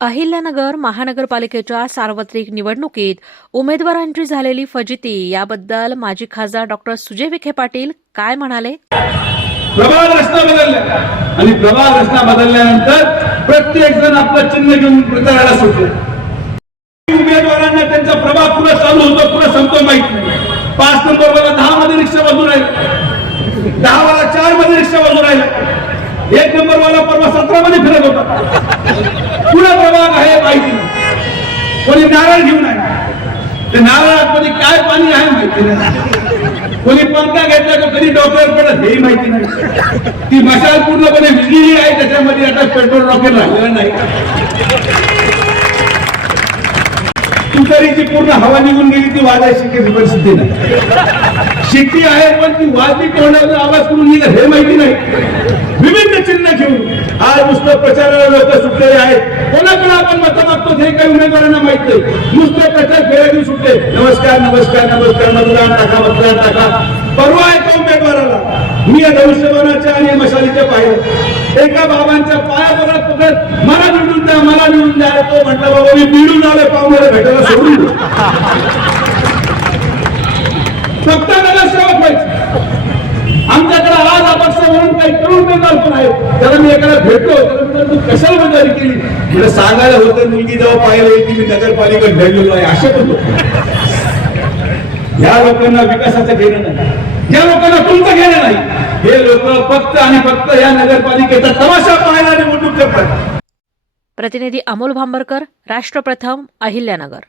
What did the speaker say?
अहिल्यानगर महानगरपालिकेच्या सार्वत्रिक निवडणुकीत उमेदवारांची झालेली फजिती याबद्दल माजी खासदार डॉक्टर सुजय विखे पाटील काय म्हणाले? प्रभाग रचना बदलल्या आणि प्रभाग रचना बदलल्यानंतर प्रत्येक जण आपलं चिन्ह घेऊन प्रचाराला सुटले. उमेदवारांना त्यांचा प्रभाग पुढे चालू होतो पुढे संपतो माहित नाही. 5 नंबरला 10 मध्ये रिक्षा बाजू राहिला, 10 वाला 4 मध्ये रिक्षा बाजू राहिला, 1 नंबर वाला परवा 17 मध्ये फिरत होता. पुढे प्रभाग आहे माहिती नाही. कोणी नारळ घेऊन आहे, ते नारळामध्ये काय पाणी आहे माहिती नाही. कोणी पंखा घेतला तर कधी डॉक्टर पडत हेही माहिती नाही. ती मशाल पूर्णपणे विजलेली आहे, त्याच्यामध्ये आता पेट्रोल रॉकेट राहिलेलं नाही. तुतारीची पूर्ण हवा निघून गेली, ती वाजायची काही परिस्थिती नाही. शिट्टी आहे पण ती वाजली तोंडावर आवाज करून गेला हे माहिती नाही. विविध चिन्ह घेऊन आज नुसतं प्रचाराला लोक सुटलेले आहेत. कोणाकडे आपण मत मागतो हे काही उमेदवारांना माहित नाही. नुसतं प्रचार फेऱ्या घेऊन सुटले, नमस्कार नमस्कार नमस्कार, मतदान टाका मतदान टाका. परवा एका उमेदवाराला मी या धनुष्यबाणाच्या आणि मशालीच्या पाहिलं, एका बाबांच्या पाया पकडत मला निवडून द्या मला निवडून द्या. तो म्हटला बाबा मी निवडून आलोय, पाहू मला भेटायला सोडून दे. फक्त नगरसेवक व्हायचे. आमच्याकडे आज अपक्ष म्हणून काही तरुण उमेदवार पण आहेत. त्याला मी एकाला भेटलो, त्याला तू कशाला उमेदवारी केली, म्हणजे सांगायला होतं मुलगी जेव्हा पाहिलं की मी नगरपालिकेत घडलेलो आहे असे पण होते. या लोकांना विकासाचं घेणं नाही, या लोकांना तुमचं घेणं नाही. हे लोक फक्त आणि फक्त या नगरपालिकेचा तमाशा पाहायला निवडणूक करतात. प्रतिनिधी अमोल भांबरकर, राष्ट्र प्रथम, अहिल्यानगर.